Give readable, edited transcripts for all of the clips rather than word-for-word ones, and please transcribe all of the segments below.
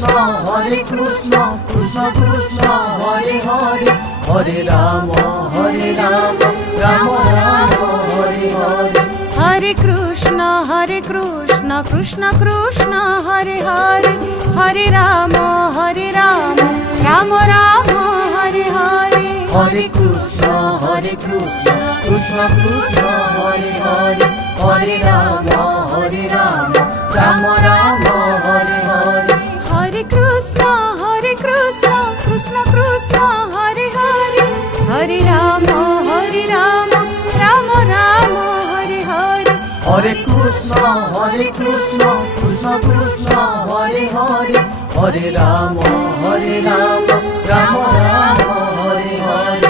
Krishna Krishna Krishna Hare Hare Hare Ram Ram Ram Hare Hare Hare Krishna Krishna Krishna Hare Hare Hare Ram Ram Ram Hare Hare Hare Krishna Krishna Krishna Hare Hare Hare Ram Ram Ram Hare Hare Hare Krishna Krishna Krishna Krishna Hare Hare Hare Ram Ram Ram Hare Hare Hare Krishna Krishna Krishna Hare Hare Hare Ram Ram Hare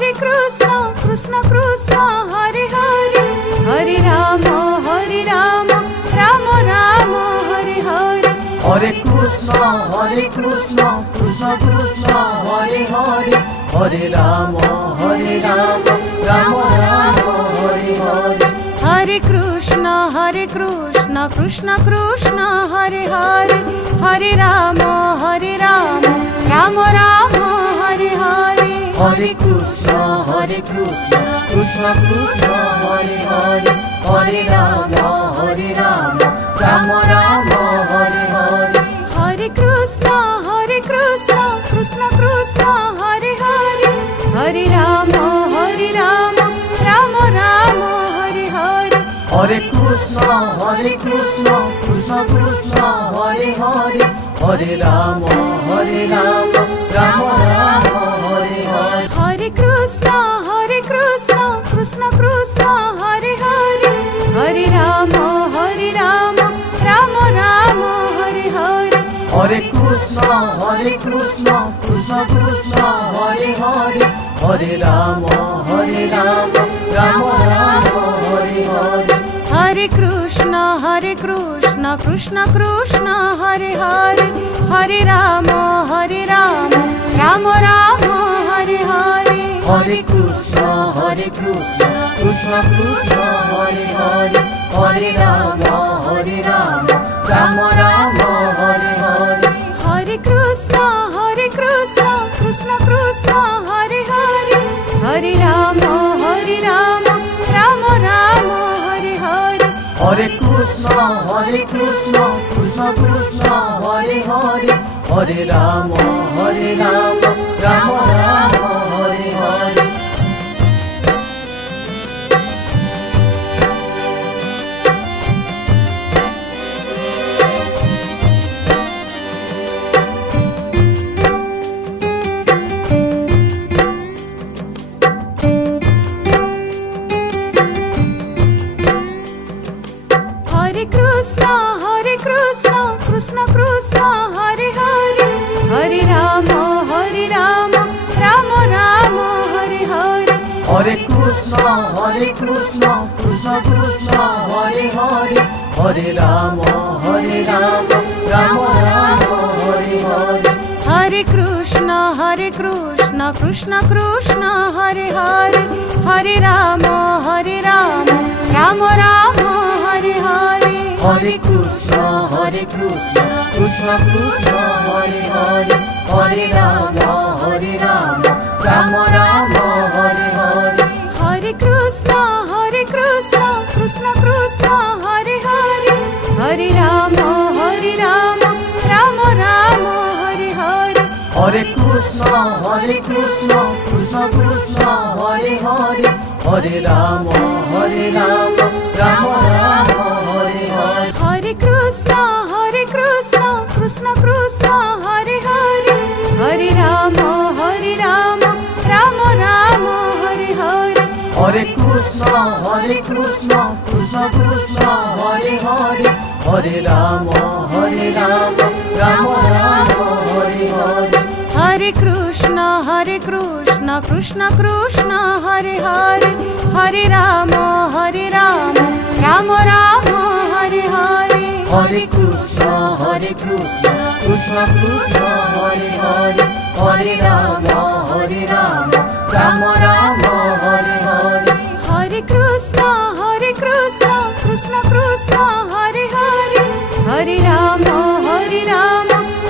Hare Krishna Krishna Hare Hare Hare Ram Ram Ram Hare Hare Hare Krishna Krishna Krishna Hare Hare Hare Ram Ram Hare Hare Hare Krishna Krishna Krishna Krishna Hare Hare Hare Ram Ram Ram Hare Hare Hare Krishna Krishna Krishna Hare Hare Hare Ram Ram Hare Hare Hare Krishna Krishna Krishna Krishna Hare Hare Hare Ram Ram Ram Hare Hare Hare Krishna Krishna Krishna Hare Hare Hare Ram Ram Hare Hare Hare Krishna Krishna Krishna Krishna Hare Hare Hare Ram Ram Ram Hare Hare Hare Krishna Krishna Krishna Hare Hare Hare Ram Ram Hare Hare Hare Krishna Krishna Krishna Krishna Hare Hare Hare Ram Ram Ram Hare Hare Hare Krishna Krishna Krishna Hare Hare Hare Ram Ram Hare Hare Hare Krishna Krishna Krishna Krishna Hare Hare Hare Ram Ram Ram Hare Hare Hare Krishna Krishna Krishna Hare Hare Hare Ram Ram Hare Hare Hare Krishna Krishna Krishna Hare Hare Hare Ram Ram Ram Hare Hare Hare Krishna Krishna Krishna Hare Hare Hare Ram Ram Hare Hare Hare Krishna Krishna Krishna Hare Hare Hare Ram Ram Ram Hare Hare Hare Krishna Krishna Krishna Hare Hare Hare Ram Ram Hare Hare Hare Krishna Krishna Krishna Hare Hare Hare Ram Ram Ram Hare Hare Hare Krishna Krishna Krishna Hare Hare Hare Ram Ram Hare Hare Hare Krishna Krishna Krishna Hare Hare Hare Ram Ram Ram Hare Hare Hare Krishna Krishna Krishna Hare Hare Hare Ram Ram Hare Hare Hare Krishna Krishna Hare Hare Hare Ram Ram Ram Hare Hare Hare Krishna Krishna Krishna Hare Hare Hare Ram Ram Ram Hare Hare Hare Krishna Krishna Krishna Hare Hare Hare Ram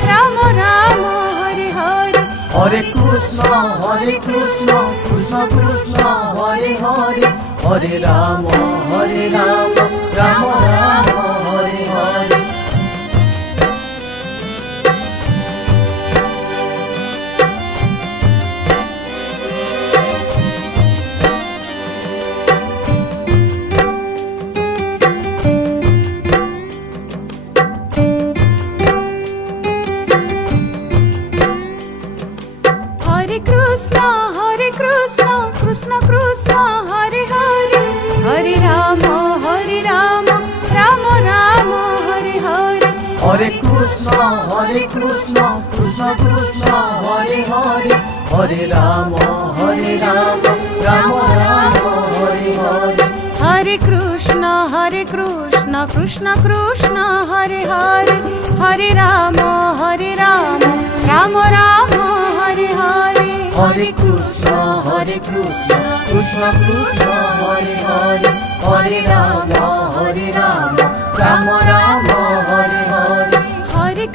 Ram Ram Hare Hare Hare Krishna Krishna Krishna Hare Hare Hare Ram Ram Ram Hare Hare Krishna Krishna Hare Hare Hare Ram Ram Ram Hare Hare Hare Krishna Krishna Krishna Hare Hare Hare Ram Ram Ram Hare Hare Hare Krishna Krishna Krishna Hare Hare Hare Ram Ram Ram Hare Hare Hare Krishna Krishna Krishna Hare Hare Hare Ram Ram Ram Hare Hare Hare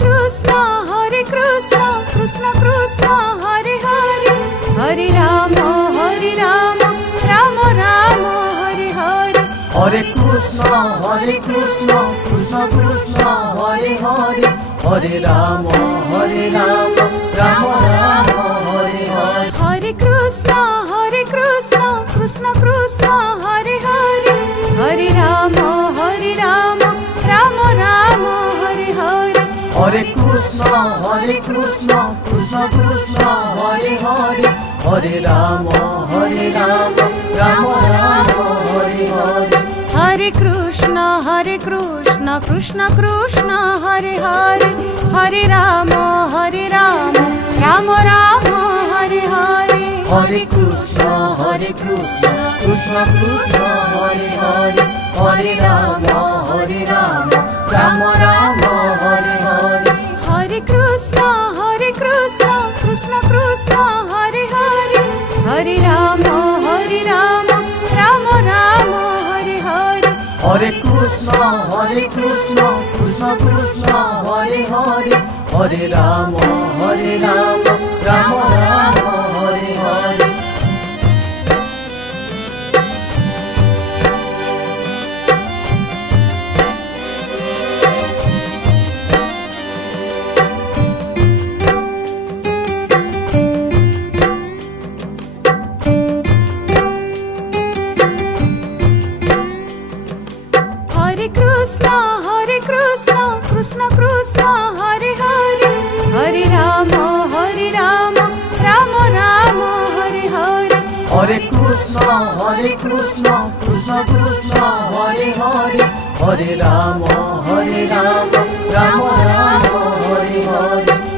Krishna Krishna Krishna Hare Hare Hare Ram Ram Ram Hare Hare Hare Krishna Krishna Krishna Hare Hare Hare Ram Ram Ram Hare Hare Hare Krishna Krishna Krishna Hare Hare Hare Ram Ram Ram Hare Hare Hare Krishna Krishna Krishna Hare Hare Hare Ram Ram Ram Hare Hare Hare Krishna Krishna Krishna Hare Hare Hare Ram Ram Ram Hare Hare Hare Krishna Krishna Krishna Hare Hare Hare Ram Ram Ram Hare Hare Hare Krishna Krishna Krishna Hare Hare Hare Ram Ram Ram Hare Hare Hare Krishna Krishna Krishna Hare Hare Hare Ram Ram Hare Hare Hare Krishna Krishna Krishna Hare Hare Hare Ram Ram Ram Hare Hare Hare Krishna Krishna Krishna Hare Hare Hare Ram Ram Ram Hare Hare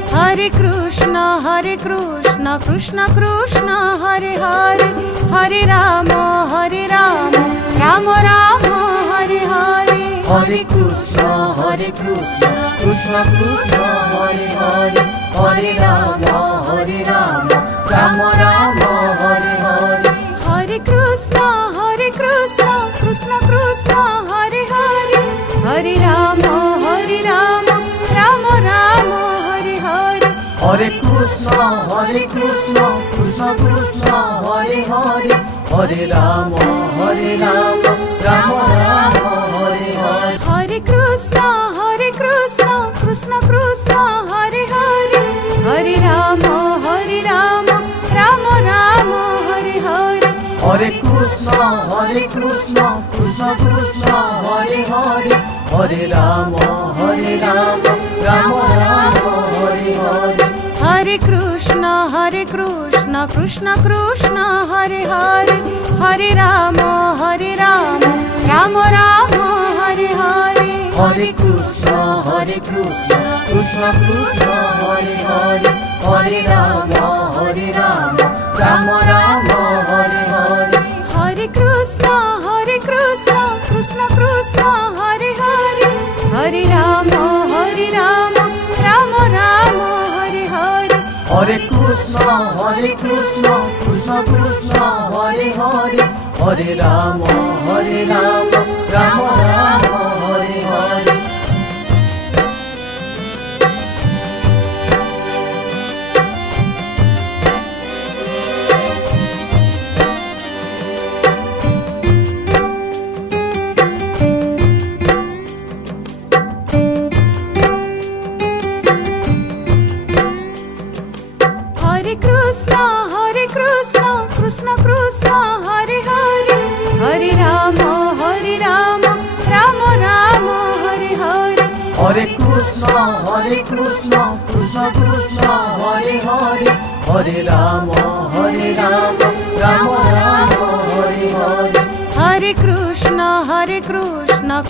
Hare Krishna Krishna Krishna Hare Hare Hare Ram Ram Ram Hare Hare Hare Krishna Krishna Krishna Hare Hare Hare Ram Ram Ram Hare Hare Hare Krishna Krishna Krishna Hare Hare Hare Ram Ram Ram Hare Hare Hare Krishna Krishna Krishna Hare Hare Hare Ram Ram Ram Hare Hare Hare Krishna Krishna Krishna Hare Hare Hare Ram Ram Ram Hare Hare Hare Krishna Krishna Krishna Hare Hare Hare Ram Ram Ram Hare Hare Hare Krishna Krishna Krishna Hare Hare Hare Ram Ram Ram Hare Hare Hare Krishna Krishna Krishna Hare Hare Hare Ram Ram Ram Hare Hare Hare Krishna Krishna Krishna Hare Hare Hare Ram Ram Ram Hare Hare Hare Krishna Krishna Krishna Hare Hare Hare Ram Ram Ram Hare Hare Hare Krishna Krishna Krishna Hare Hare Hare Ram Ram Ram Hare Hare Hare Krishna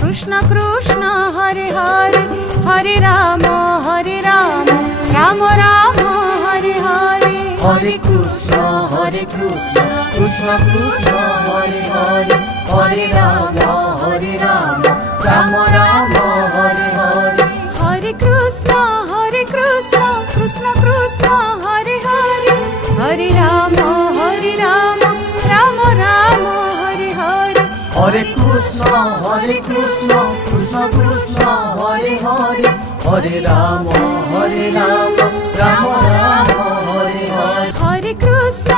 Krishna Krishna Hare Hare Hare Ram Ram Ram Hare Hare Hare Krishna Krishna Krishna Hare Hare Hare Ram Ram Ram Hare Hare Hare Krishna Krishna Krishna Hare Hare Hare Ram Ram Ram Hare Hare Hare Krishna Krishna Krishna Hare Hare Hare Ram Ram Ram Hare Hare Hare Krishna Krishna Krishna Hare Hare Hare Ram Ram Ram Hare Hare Hare Krishna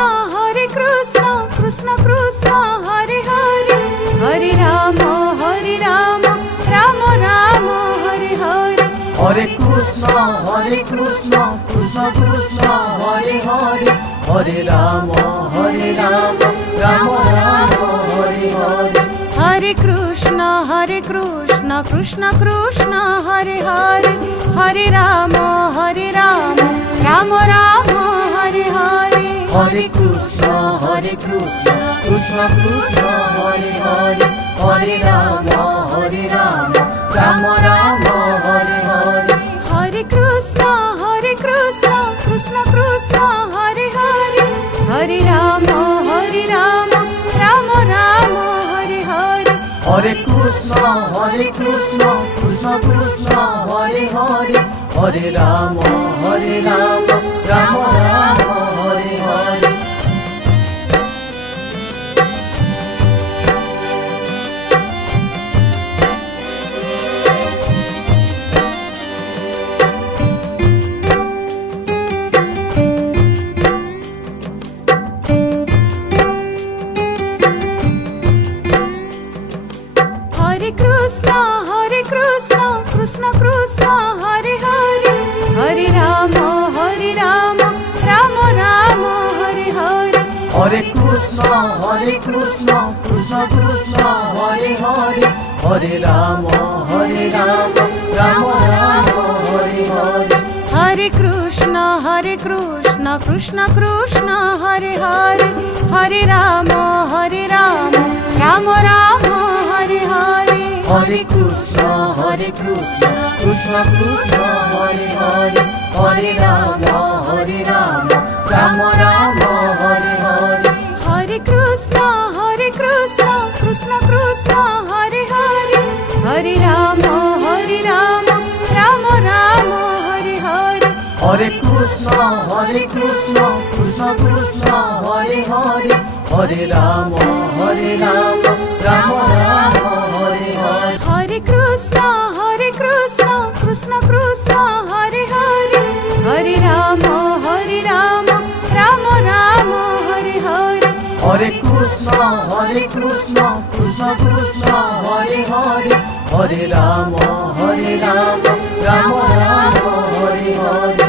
Krishna Krishna Krishna Hare Hare Hare Ram Ram Ram Hare Hare Hare Krishna Krishna Krishna Hare Hare Hare Ram Ram Ram Hare Hare Hare Krishna Krishna Krishna Hare Hare Hare Ram Ram Ram Hare Hare Hare Krishna Krishna Krishna Hare Hare Hare Ram Ram Ram Hare Hare Hare Krishna Krishna Krishna Hare Hare Hare Ram Ram Ram Hare Hare Hare Krishna Krishna Krishna Hare Hare Hare Ram Ram Ram Hare Hare Hare Krishna Krishna Krishna Hare Hare Hare Ram Ram Ram Hare Hare Hare Krishna Krishna Krishna Hare Hare Hare Ram Ram Ram Hare Hare Hare Krishna Krishna Krishna Hare Hare Hare Ram Ram Ram Hare Hare Hare Krishna Krishna Krishna Hare Hare Hare Ram Ram Ram Hare Hare Hare Krishna Krishna Krishna Hare Hare Hare Ram Ram Ram Hare Hare Hare Krishna Krishna Krishna Hare Hare Hare Ram Ram Ram Hare Hare Hare Krishna Krishna Krishna Hare Hare Hare Ram Ram Ram Hare Hare Hare Krishna Krishna Krishna Hare Hare Hare Ram Ram Ram Hare Hare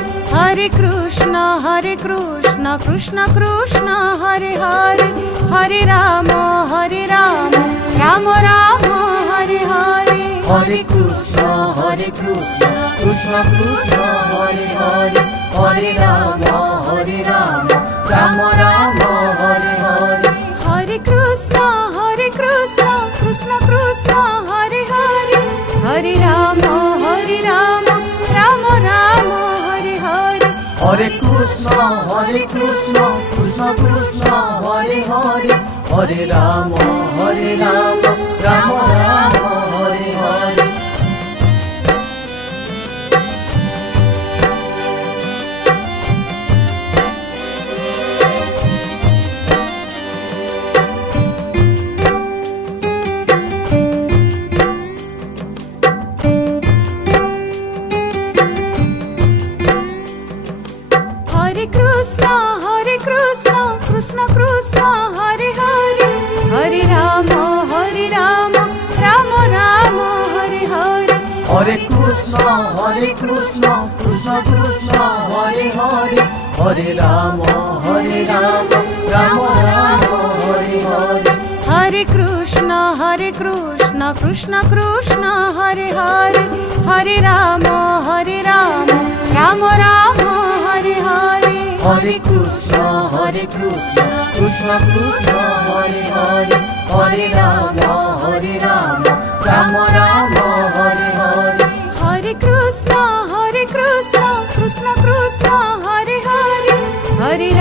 Hare Krishna Krishna Krishna Hare Hare Hare Ram Ram Ram Hare Hare Hare Krishna Krishna Krishna Hare Hare Hare Ram Ram Ram Hare Hare Hare Krishna Krishna Krishna Hare Hare Hare Ram Ram Ram Hare Hare Hare Krishna, Krishna Krishna, Hare Hare, Hare Rama, Rama Rama, Hare Hare. Krishna Krishna, Hare Hare, Hare Rama, Rama Rama, Hare Hare. Hare Krishna, Krishna Krishna, Hare Hare, Hare Rama, Rama Rama, Hare Hare. Hare Krishna, Krishna Krishna, Hare Hare, Hare Rama, Rama Rama, Hare Hare. Hare Krishna, Krishna Krishna, Hare Hare, Hare Rama, Rama Rama, Hare Hare. Hare Krishna, Krishna Krishna, Hare Hare, Hare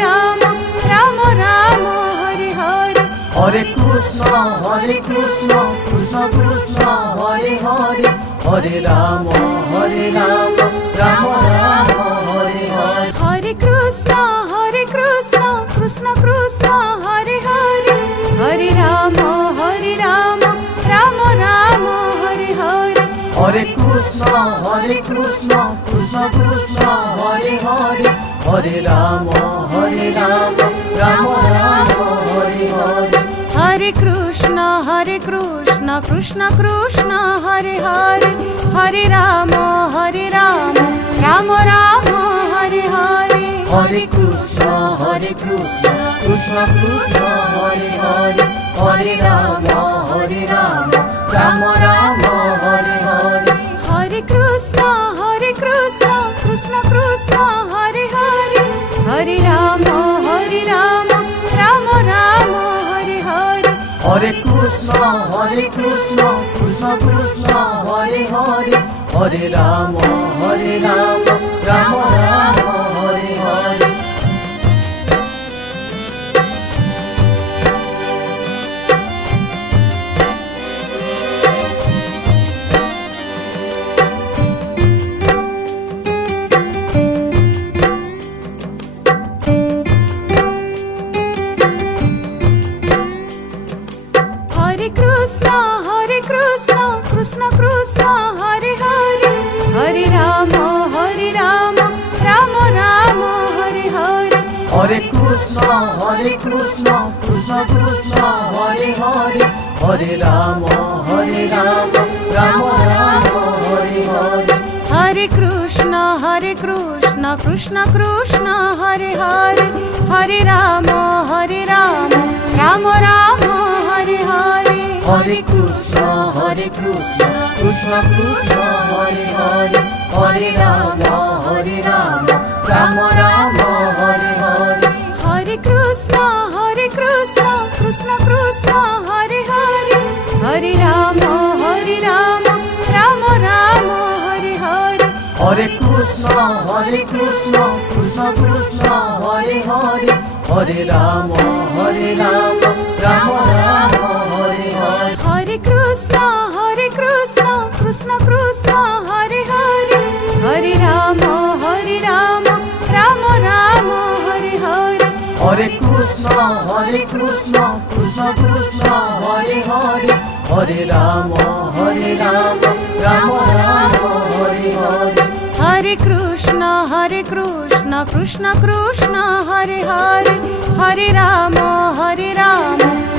Rama, Rama Rama, Hare Hare. Hare Krishna, Krishna Krishna, Hare Hare, Hare Rama, Rama Rama, Hare Hare. Hare Krishna, Krishna Krishna, Hare Hare, Hare Rama, Rama Rama, Hare Hare. Hare Krishna, Krishna Krishna, Hare Hare, Hare Rama, Rama Rama, Hare Hare. Hare Krishna, Krishna Krishna, Hare Hare, Hare Rama, Rama Rama, Hare Hare. Hare Krishna, Krishna Krishna, Hare Hare, Hare Rama, Rama Rama, Hare Hare. Hare Krishna, Krishna Krishna, Hare Hare, Hare Rama, Rama Rama, Hare Hare. Hare Krishna, Krishna Krishna, Hare Hare, Hare Rama, Rama Rama, Hare Hare. Hare Krishna, Krishna Krishna, Hare Hare, Hare Rama, Rama Rama, Hare Hare. Hare Krishna, Krishna Krishna, Hare Hare, Hare Rama, Rama Rama, Hare Hare. Hare Krishna, Krishna Krishna, Hare Hare, Hare Rama, Rama Rama, Hare Hare. Hare Krishna, Krishna Krishna, Hare Hare, Hare Rama, Rama Rama, Hare Hare. Hare Krishna, Krishna Krishna, Hare Hare, Hare Rama, Rama Rama, Hare Hare. Hare Krishna, Krishna Krishna, Hare Hare, Hare Rama, Rama Rama, Hare Hare. Hare Krishna, Krishna Krishna, Hare Hare, Hare Rama, Rama Rama, Hare Hare. Hare Krishna, Krishna Krishna, Hare Hare, Hare Rama, Rama Rama, Hare Hare. Hare Krishna, Krishna Krishna, Hare Hare, Hare Rama,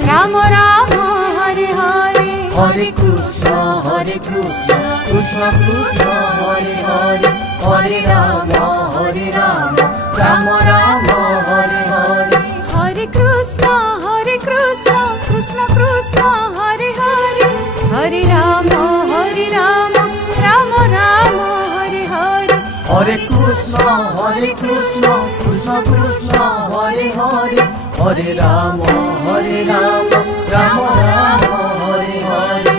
Rama Rama, Hare Hare. Hare Krishna, Krishna Krishna, Hare Hare, Hare Rama, Rama Rama, Hare Hare. Hare Krishna, Krishna Krishna, Hare Hare, Hare Rama, Rama Rama, Hare Hare. Hare Krishna, Krishna Krishna, Hare Hare, Hare Rama, Rama Rama, Hare Hare.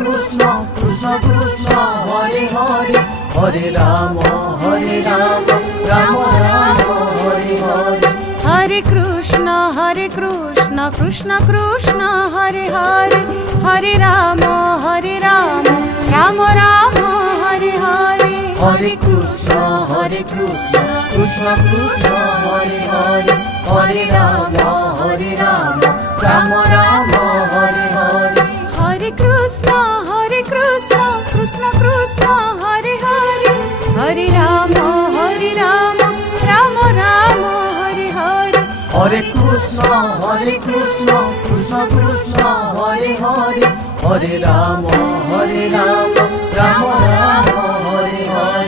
Krishna Krishna Krishna Hare Hare Hare Ram Ram Ram Hare Hare Hare Krishna Krishna Krishna Hare Hare Hare Ram Ram Ram Hare Hare Hare Krishna Krishna Krishna Hare Hare Hare Ram Ram Ram Hare Hare Hare Krishna Krishna Krishna Hare Hare Hare Ram Ram Ram Hare Hare Hare Krishna Krishna Krishna Krishna Hare Hare Hare Ram